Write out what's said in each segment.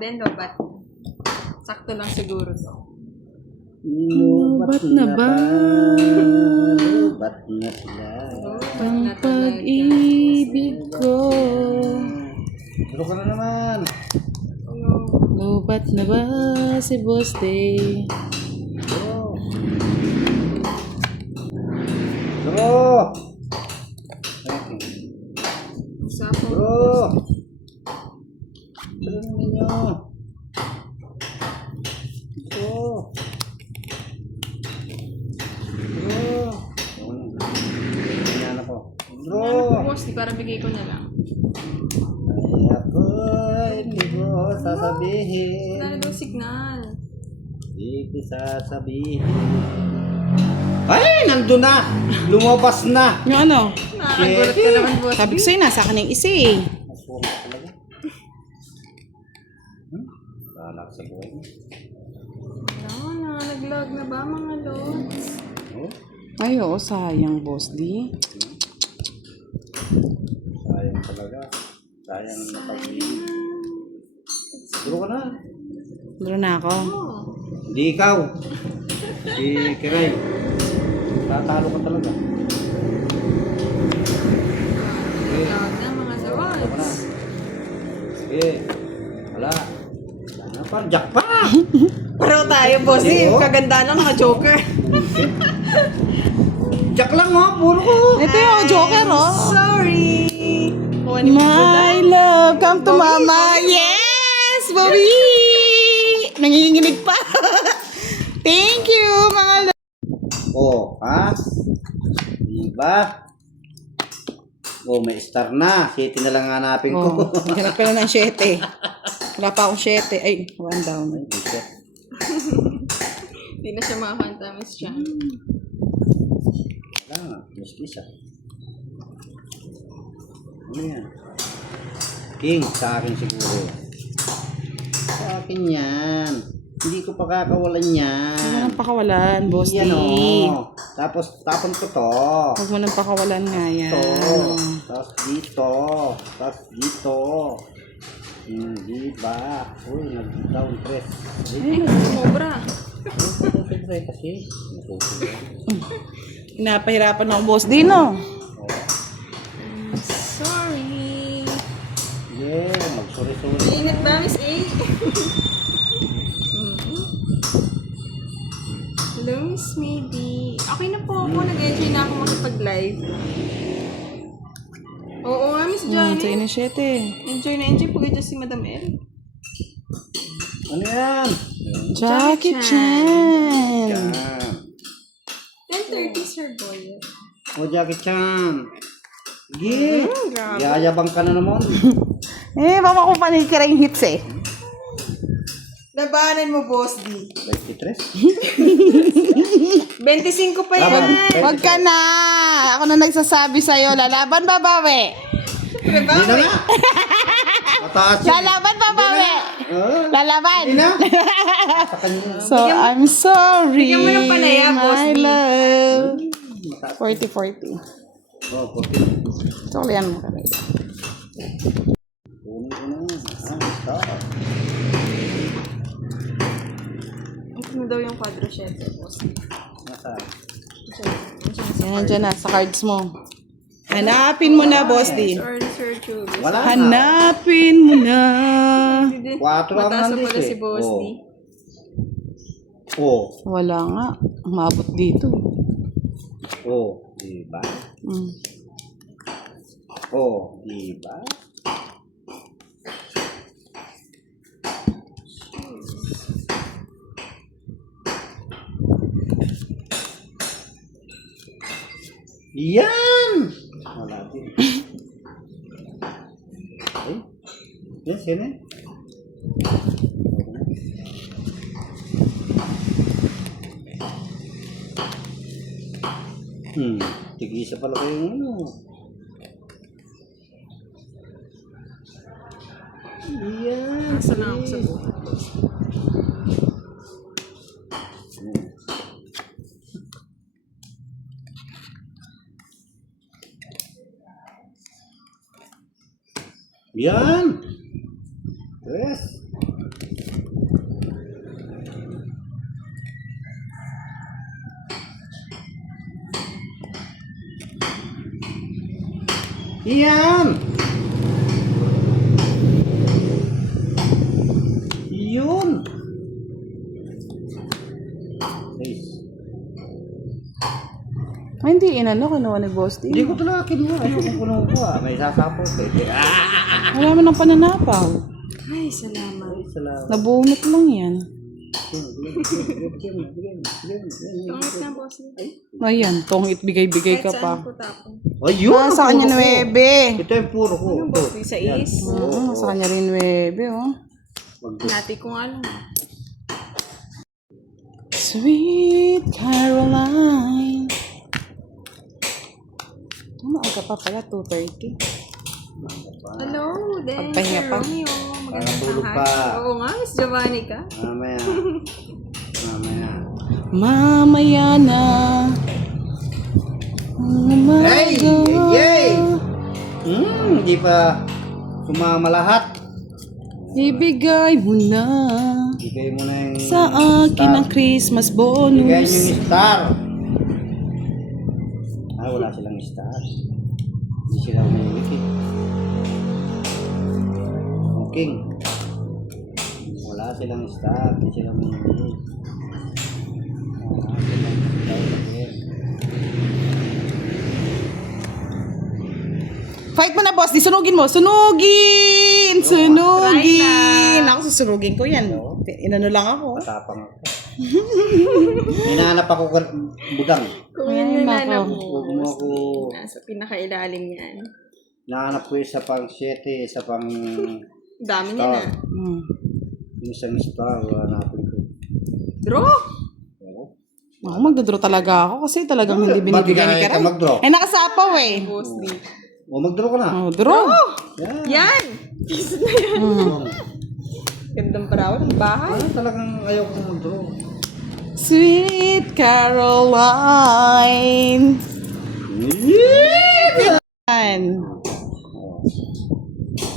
Then, lobat. Sakto lang siguro to. Lobat na ba? Lobat na sila. Lobat na Ang pag-ibig ko. Pero ka na naman. Lobat na ba si Boss Day? Bro. Bro. Usapo. Bro. Tulungan ninyo. Bro. Bro. Ayan ako. Bro. Boss, di para bigay ko na lang. Ay ako, hindi ko sasabihin. Wala na daw signal. Hindi ko sasabihin. Ay, nandun na! Lumabas na! Yung ano? Nakakagulat ka naman, boss. Sabi ko sa'yo, nasa akin yung isa eh. Masuwang ka talaga. Bahala ka sa buhay mo. Wala na, nag-log na ba mga lods? Oh, Ay, oo, sayang, Boss D. sayang talaga. Sayang na pag-ibig. Duro ka na. Duro na ako. Oo. Hindi ikaw. Si Kiray. Tatalo ka talaga. Nag-log na mga Ano ka na? lods. Sige. Wala. Wala na pa. Jack pa! Pero tayo, boss, Oo. kaganda ng mga joker. Jack lang oh. Puro ko. Ito yung Joker, oh. Sorry. My love, come to mama. Yes, Bobby! Nanginginig pa. Thank you, mga love. Oh, ha? Diba? Oh, may star na. 7 na lang hanapin ko. Oh, hanap ka na ng 7. Wala pa akong 7. Ay, 1 down. Ay, shit. Hindi na siya makakanta, Miss Chan. Wala nga. Miss ah. Ano yan? King, sa akin siguro. Sa akin yan. Hindi ko pa kakawalan yan. Huwag mo nang pakawalan, Boss D. Yan o. Tapos, tapon ko to. Huwag mo nang pakawalan nga yan. Ito. Tapos dito. Tapos dito. Hindi ba? Uy, nag-down press. Ay, sumobra. Nag-down kasi. Pinapahirapan ako, Boss D, no? Sorry. Yeah, mag-sorry-sorry. Mainit ba, Miss A? Hello, Miss Maybe. Okay na po ako. Nag-enjoy na ako makipag-live. Oo nga, Miss Sa'yo Johnny. na 7. Enjoy na enjoy po ito si Madam L. Ano yan? Jackie Chan. Yan. 10:30, Sir Boy. O, Jackie Chan. Sige. Grabe. Yayabang ka na naman. Eh, mama ko panikira yung hits eh. Labanan mo, Boss D. 23. 25 pa yan. Laban. Huwag ka na. Ako na nagsasabi sa'yo, lalaban babawi. Hindi na nga. Mataas yun. Lalaban babawi. Lalaban. Hindi na. Sa kanya. So, I'm sorry, bigyan mo ng panaya, Boss my D. love. 40-40. Oh, puti. Suklian mo ka rin. Kunin ko na. Stop. Ito daw yung quadro 7, Boss D. Nasaan? Yan, nandiyan na, sa cards mo. Hanapin mo na, Boss D. Sorry, Sir Julius. Wala na. Hanapin mo na. 4 ang Mataas na nandis pala eh. si Boss D. Oh. Wala nga. Umabot dito. Oh. Diba? Mm. Oh. Diba? Yan! Wala din. Ay. Yan, sino eh? Tig-isa pala kayong ano. Yan. Nasa na ako sa buhay. Yan. Yes. Yan! Yun! Please. Ay, hindi. Inano, kinuha ni Boss D. Hindi ko talaga kinuha. Ayoko kuno ko ah. May sasapot eh. Wala mo ng pananapaw. Ay, salamat. Salamat. Nabumit lang yan. Tungit na, boss. Ayan, tongit bigay-bigay ka Kahit pa. saan ko tapon. Ayun! Sa kanya 9. Ito yung puro ko. Yung boss, di sa is. Sa kanya rin 9, oh. Nati kung ano. Sweet Caroline. Maaga pa pala, 2:30. Hello, then. Pagpahinga pa. Romeo. Magandang Tulog tanghali. pa. Oo nga, Miss Giovanni ka. Mamaya. Mamaya. Mamaya na. Hey! Yay! Hindi pa sumama lahat. Ibigay mo na Bigay mo na yung sa akin ang Christmas Bigay nyo bonus. yung star. Wala silang star. Hindi sila umiilik eh. King. Wala silang star. Hindi sila umiilik. Wala silang star. Fight mo na, boss. Di sunugin mo. Sunugin! Sunugin! try Ako susunugin ko yan. Inano lang ako. Matapang ako. Hinahanap ako budang. Kung yan Ay, nananap nako. Huwag mo. mo ako. Nasa pinakailalim yan. Hinahanap ko isa pang 7, isa pang Dami niya na. yung isang star. Hanapin ko. Draw! Ako magdadraw talaga ako kasi talagang hindi binibigyan ni Magbigay ka Karay. mag-draw. Ay, nakasapaw eh. Boss D. O mag-draw ka na. Oh, draw. Yan. Yan! Piso na yan. Gandang parawan ng bahay. Ano talagang ayaw ko mag-draw. Sweet Caroline. Yan.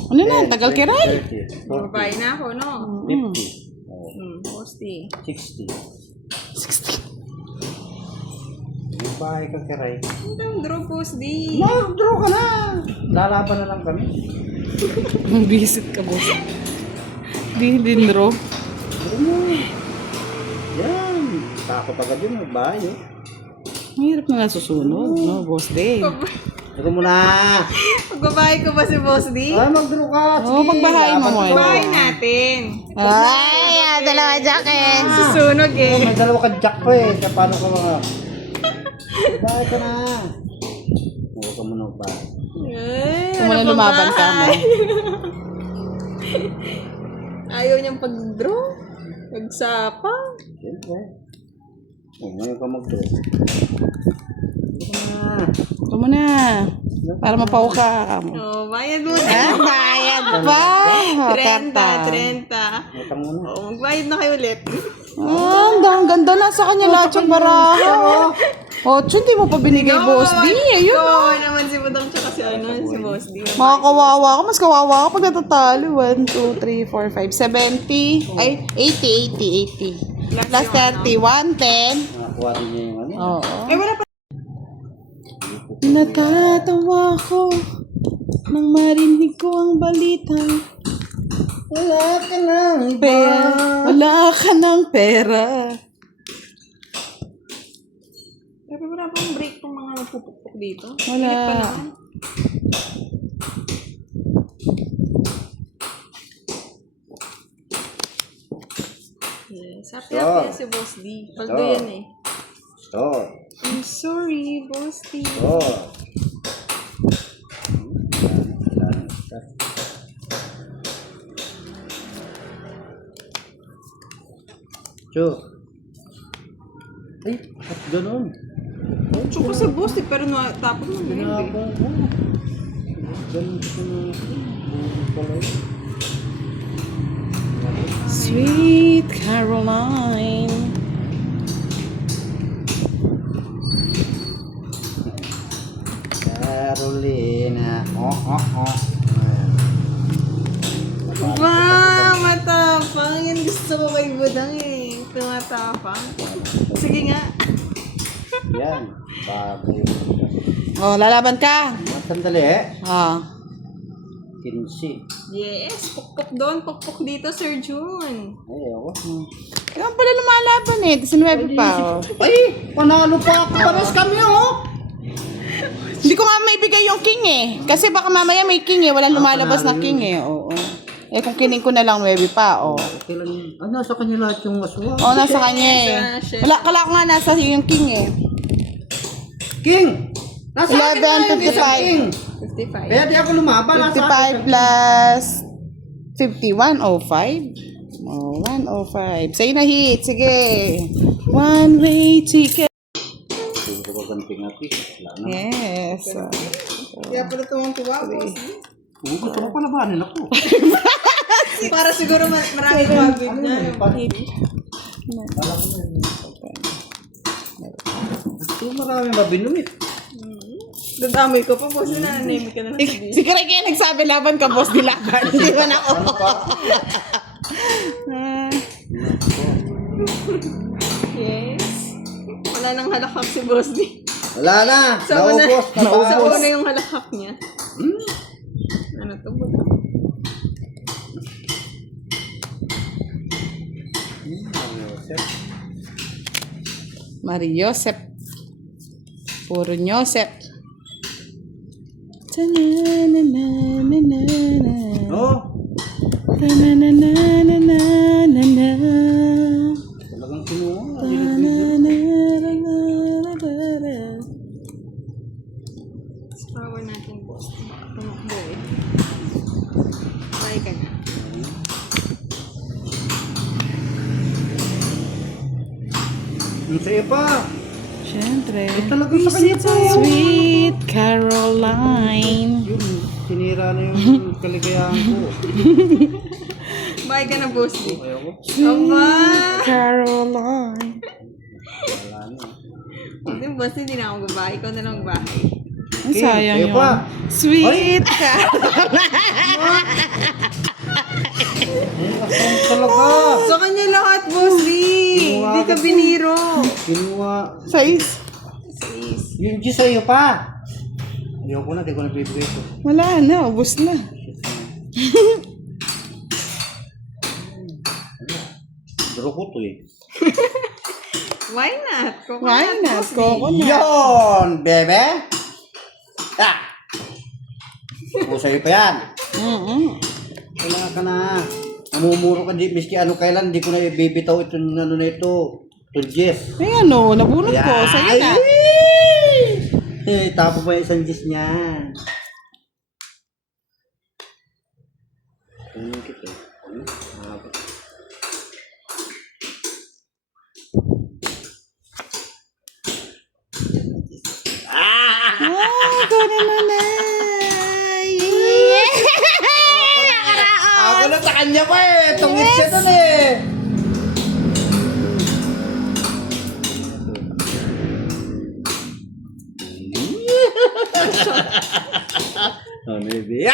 Ano na? Tagal Kiray. 30, 40, Babae na ako, no? 50, Boss D. 60. 60. Yung bahay ka kiray. Ang tang draw, Boss D. Mag-draw ka na. Lalaban na lang kami. Visit ka, boss. Di din draw. Draw mo. Yan. Takot agad yun. Magbahay eh. Mahirap na nga susunod, no, boss day. Draw mo na. Magbabahay ko ba si Boss D? Ay, mag-draw ka. Oo, magbahay mo mo. Bahay natin. Ay, dalawa jacket. Susunog eh. May dalawa ka jack pa eh. Kaya paano ka mga... Magbahay ka na. Huwag ka muna magbahay. Ay, Kung ano wala pa lumaban ba? ka mo. Ayaw niyang pag-draw. Pagsapa. Siyempre. Ngayon ka mag-draw. Ito mo na. Para mapaw ka. Oh, bayad muna. Ah, bayad pa. 30. Utang muna. Oh, magbayad na kayo ulit. Ang ganda na sa kanya lahat yung baraha. Oh, hindi mo pa binigay, boss D. Ayun. Kawawa naman si Budang tsaka si ano, si Boss D. Makakawawa ka. Mas kawawa ka pag natatalo. 1, 2, 3, 4, 5, 70. Ay, 80. Plus 30. 110. Nakakuha din niya yung ano. Oo. Eh, wala pa. Natatawa ko nang marinig ko ang balitang Wala ka lang iba. pera. Wala ka ng pera. Pero wala pang break tong mga nagpupukpuk dito. Wala. Init pa naman. Yes, happy si Boss D. Paldo yan eh. Store. I'm sorry, Boss D. Store. Cho. Ay, at ganun. Tsaka si Boss D, pero tapos mo na hindi. Ginapon ko. Ganun ko na. Pala yun. Sweet Caroline. Carolina. Wow, matapang. Yan gusto ko kay Budang eh. Tumatapang. Sige nga. Yan. Bago. Oh, lalaban ka. Mata sandali. Ah. 15. Yes, pukpok doon, pukpok dito, Sir June. Ay, ako. Kaya pala lumalaban eh. 19 pa. Oh. Ay, panalo pa ako. Pares kami, oh. Hindi ko nga maibigay yung king eh. Kasi baka mamaya may king eh. Walang lumalabas na king eh. Oo. Eh kung kining ko na lang 9 pa. Oh. Okay lang yun. Ah, nasa kanya lahat yung aswang. Oo, nasa kanya eh. Kala ko nga nasa yung king eh. King! Nasa akin na yung 11, isang King. 55. Kaya di ako lumaban. Nasa akin. 55 plus 50, 105. Oh, 105. Sa'yo na hit. Sige. One way ticket. Siguro ko ganting natin. Wala na. Yes. Kaya pala tuwang-tuwa, boss. Gusto ko palabanin ako. Para siguro maraming mabig na. Gusto marami mabinumit. Dadamay ko pa, boss. Nananahimik ka na lang sabihin. Si Craig kaya nagsabi laban ka, boss. Dilaban. Hindi ba na ako? Yes. Wala nang halakak si boss D. Wala na. Sa una, Naubos. sa una yung halakak niya. Ano to? Mariosep. Puro Nyosep. Ta-na-na-na-na-na-na. Oh, Ta-na-na-na-na-na-na. talagang kinuha. Ta-na-na-na-na-na-na. Power natin, boss. Tumakbo eh. Try ka na. Ang saya pa. Siyempre. Talagang sa kanya pa. Sweet Caroline. Yun, sinira na yung kaligayahan ko. Bye ka na, boss D. Kaya ko. Aba! Caroline. Wala na. Hindi, boss, hindi na ako babae. Ikaw na lang babae. Ang sayang kayo yun. pa. Sweet Caroline. Asam talaga. Sa kanya lahat, boss D. Hindi ka biniro. Kinuha. Size. Yung G sa'yo pa. Ayoko na, di ko nabibigay ito. Wala na, ubos na. Duro ko to eh. Why not? Why not? Coconut. Yon, bebe. Ah! O sa'yo pa yan. Wala ka na. Namumuro ka di, miski ano kailan, di ko na ibibitaw ito, ano na ito. Itong Jess. Ay ano, nabunot ko. Sa'yo na. Eh, tapo ba yung isang Jess niya? Ano kita eh? Ano? Mahaba. Ah, kunin mo na. Ako na sa kanya pa eh. Tungit siya doon eh. Oh, maybe.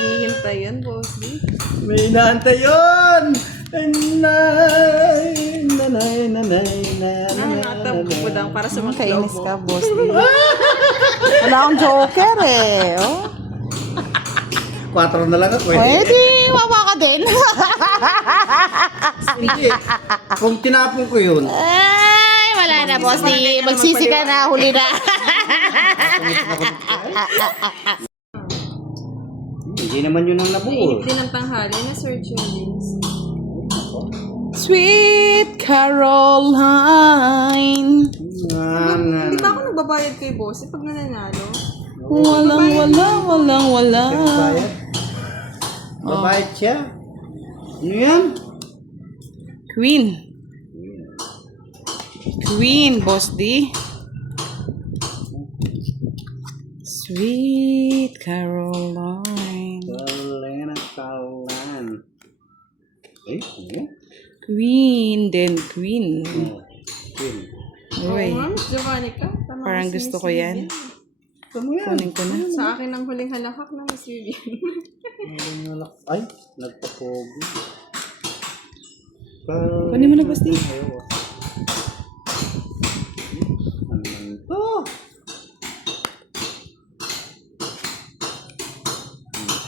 Hihintay yan, boss D. May inaantay yun! Nanay, nanay, nanay, nanay, Natabudang para sa mga Kainis ka, boss. Wala akong joker eh. Oh. 4 na lang ako eh. Pwede, wawa ka din. Hindi. Kung tinapon ko yun, Ay, wala na, boss. Magsisi ka na, huli na. hindi naman yun ang nabuo. Inip din ang tanghali na Sir Julius. Sweet Caroline. Di ba ako nagbabayad kay boss pag nananalo? Walang. Bayad? Babayad siya? Ano yan? Queen, boss D. Sweet Caroline. Kalan. Eh, ano? Queen. Oh, yun. Uy, Oo, Miss Jovannica. Tama parang si gusto Miss ko yan. Vivian. Ano yan? Kunin ko na. Sa akin ang huling halakak na Miss Vivian. Ay, nagpapogi. Kunin mo na, boss D. Ano man to?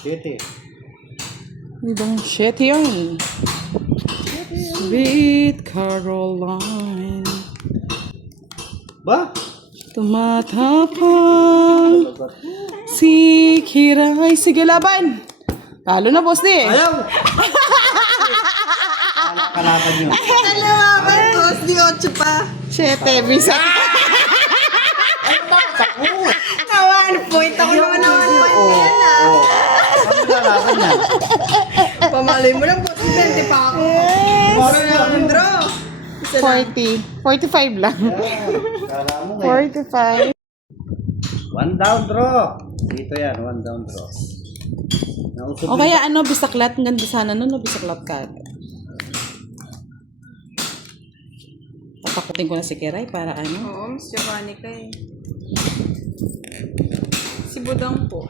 City. Ibang shit yun. Sweet Caroline. Ba? Tumatapang si Kiray. Sige, laban. Talo na, boss di. Ayaw! Kalaban nyo. Kalaban, boss. Di 8 pa. 7, bisa. Na 1 point. Ako naman na 1 point Oo. yan ah. Oo. Ano kalaban niya? Pamalay mo lang, boss. 20 pa ako. Para na akong draw. Isa lang. 40. 45 lang. Kala mo ngayon. 45. One down draw. Dito yan, one down draw. Nausog O kaya ano, bisaklat. Ang ganda sana nun, no? Bisaklat ka. Tapakutin ko na si Kiray para ano. Oo, Miss Giovanni ka eh. Si Budang po.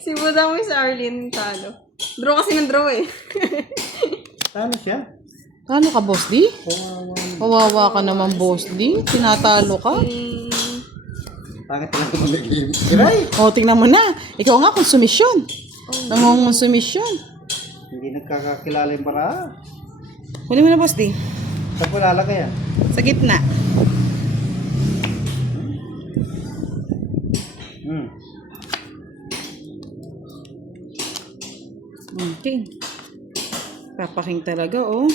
Si Budang, Miss Arlene, talo. Draw kasi ng draw eh. Talo siya. Talo ka, boss di? Kawawa ka naman, boss di. Tinatalo ka. Bakit lang ko mag-game? Kiray! O, tingnan mo na. Ikaw nga, konsumisyon. Nangongonsumisyon. Hindi nagkakakilala yung bara. Kunin mo na, boss di. Saan ko lalagay yan? Sa gitna. Okay. Papaking talaga, oh.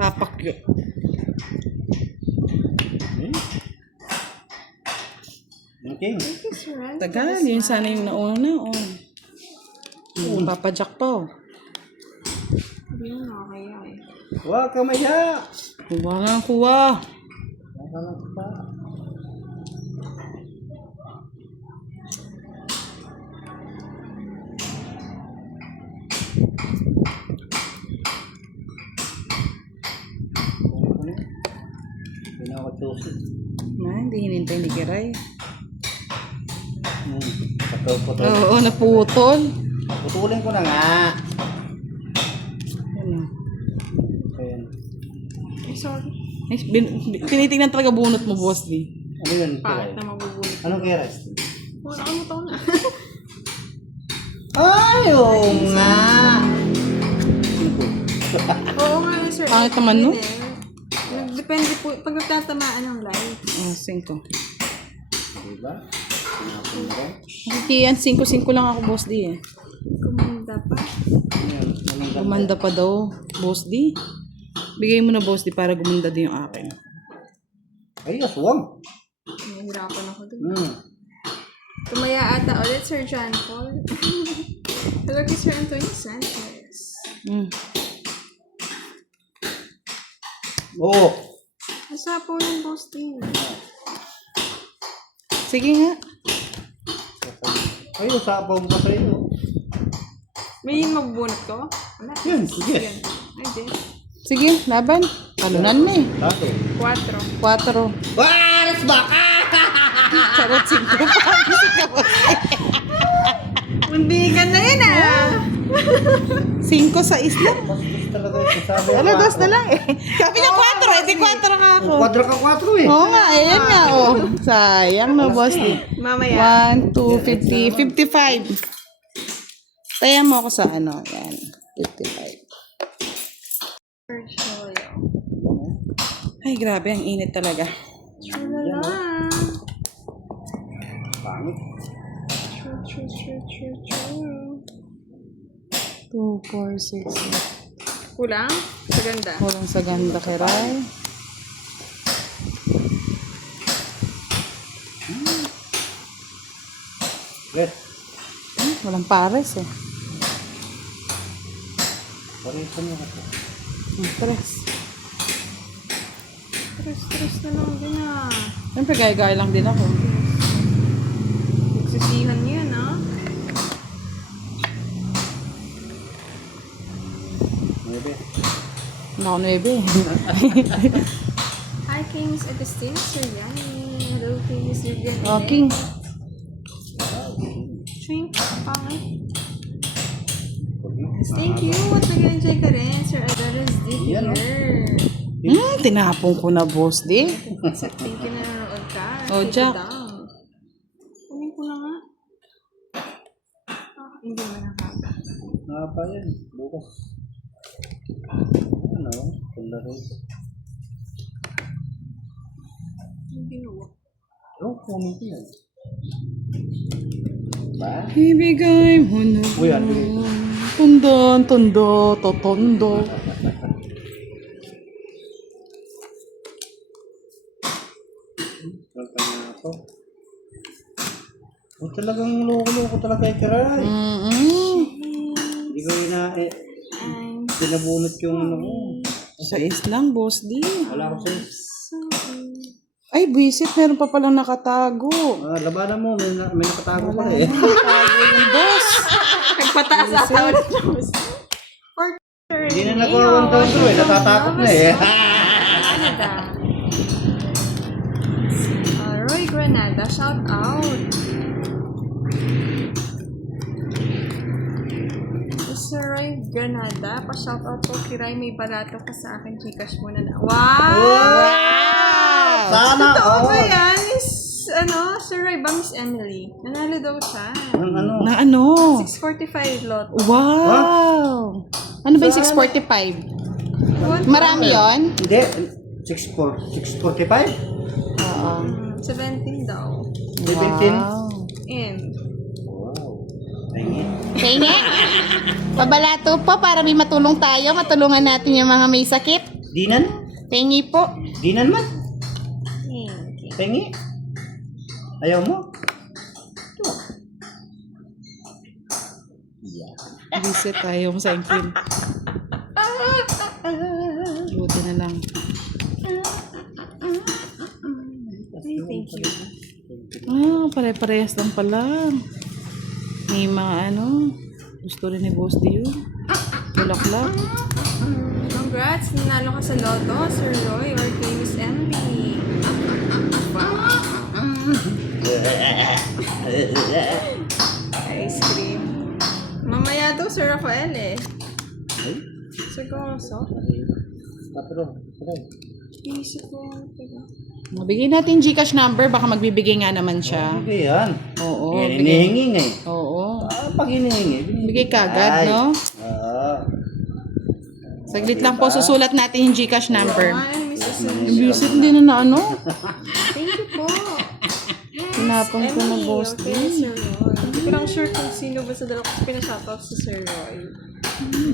Papakyo. Okay. Tagal. Yun sana yung nauna, oh. Papajack pa, oh. Hindi mo nakakaya eh. Huwag ka maya! Kuha nga, kuha. Huwag ka lang pa. Hindi na ako susi. Hindi hinintay ni Kiray. Putol. Oo, naputol. Putulin ko na nga. Ano? Ayan. Eh, sorry. Ay, tinitingnan talaga bunot mo, boss di. Ano yun? Paat Kiray? na mabubulit. Anong keres? Oo, nakalimutan ko na. Ay, oo nga. Oo nga, sir. Pangit naman, no? Depende po, pag nagtatamaan ng light. 5. Diba? Sinapin mo. Yan, 5-5 lang ako, boss di eh. Kumanda pa. Ayan. Anong ganda? Gumanda pa daw, boss di. Bigay mo na, boss di, para gumanda din yung akin. Ay, aswang. Nahihirapan ako dun. Tumaya ata ulit, Sir John Paul. Hello kay Sir Antonio Sanchez. Oo. Asa po ng boss din. Sige nga. Ay, usapaw mo pa sa'yo. May mabubunot ko? Wala. Yan, sige. Ay, di. Sige, laban. Talunan na eh. Dati. 4. 4. Waras baka! Charot, 5. Mundikan na yun ah! 5 sa isla. Bastos talaga ito. Sabi Ano, 2 na lang eh. Sabi niya 4, edi 4 nga ako. Kwadra ka 4 eh. Oo nga, ayan nga, oh. Sayang na, boss di. Mamaya. 1, 2, 50, 55. Taya mo ako sa ano, yan. 55. Ay, grabe, ang init talaga. Chalala. Pangit. 2, 4, 6. Kulang? Sa ganda. Kulang sa ganda, Kiray. Yes. Walang pares eh. Parito mo ako. 3. Stress na lang din ah. Siyempre, gaya-gaya lang din ako. Nagsisihan yan ah. Maybe. Ako 9. Hi, King Miss Agustin, Sir Yanni. Hello, King Miss Vivian. Okay. Shrink, pangit. Thank you. Once again, enjoy ka rin, Sir Adonis D. Yan, oh. here. Tinapon ko na, boss di. Thank you na nanonood ka. Oh, Take it Jack. down. Kunin ko na nga. Hindi mo nakaba. Nga pa yan. Bukas. Ano? Pularo. Hindi mo. Oh, kunin ko yan. Ba? Ibigay mo na. Uy, ano Tundon, tondo, totondo. Wala na ako. Oh, talagang loko-loko talaga yung kiray. Hindi ko pinabunot yung ano ko. Sa lang, boss D. Wala ko sa'yo. Ay, visit, meron pa palang nakatago. Labanan mo, may nakatago pa eh. Nakatago yung boss. Nagpataas ata ulit yung gusto. Hindi na nagkaroon daw ito eh. Natatakot na eh. Canada. Roy Granada, shout out. Sir Roy Granada, pa-shout out po. Kiray, may balato ka sa akin. Gcash mo na. Wow! Sana Totoo all. ba yan? Sir Roy ba, Miss Emily? Nanalo daw siya. Ano? Na ano? 645 lot. Wow! Ano ba yung 645? Marami yon? Hindi. 645? Oo. 17 daw. 17? And, Wow. Tingin. Kaya pabalato po para may matulong tayo. Matulungan natin yung mga may sakit. Dinan? Tingi po. Dinan man? okay. Tingi? Ayaw mo? Visit tayo sa engkin. Buti na lang. Thank you. Pare-parehas lang pala. May mga gusto rin ni Boss D yun. Bulaklak. Congrats! Nanalo ka sa Lotto, Sir Roy, or kay Miss Emily. Ice cream. Mamaya daw, Sir Rafael eh. Ay? Seryoso? Patro. Isip ko. Mabigay natin Gcash number. Baka magbibigay nga naman siya. Hindi yan. Oo. Yan, hinihingi nga eh. Oo. Pag hinihingi. Bigay kagad, no? Oo. Saglit lang po. Susulat natin yung Gcash number. Ay, Mrs. Visit hindi na Thank you po. Tinapon ko na Boss D. Okay, Sir Roy. Hindi ko lang sure kung sino ba sa dalawa kasi pinashoutout si Sir Roy.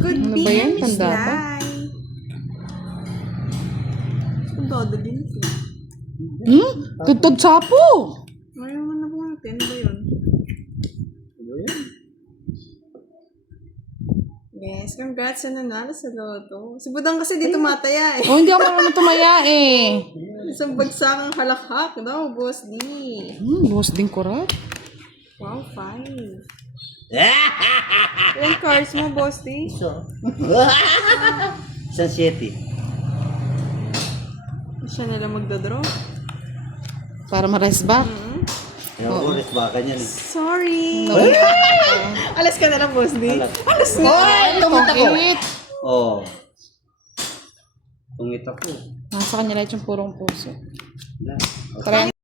Good Ano day, ba yan? Miss Tanda ba? Lai. Ang dodo din ito. Tutod sapo. Mayroon mo na po natin. Ano ba yun? Yes, congrats sa nanalo sa Lotto. Si Budang kasi di tumataya eh. Oh, hindi ako marunong tumaya eh. Isang bagsakang halakhak daw, Boss D. Boss din kurat. Wow, 5. Ilang cards mo, Boss D? So. Isang 7. Siya na lang magdodraw. Para ma-rest back. Yung oras ba? Ganyan eh. Sorry. Alas ka na lang, Boss D. Alas na. Ay, tungit. Oo. Tungit ako. Nasa kanya lahat yung purong puso. Wala. Tara.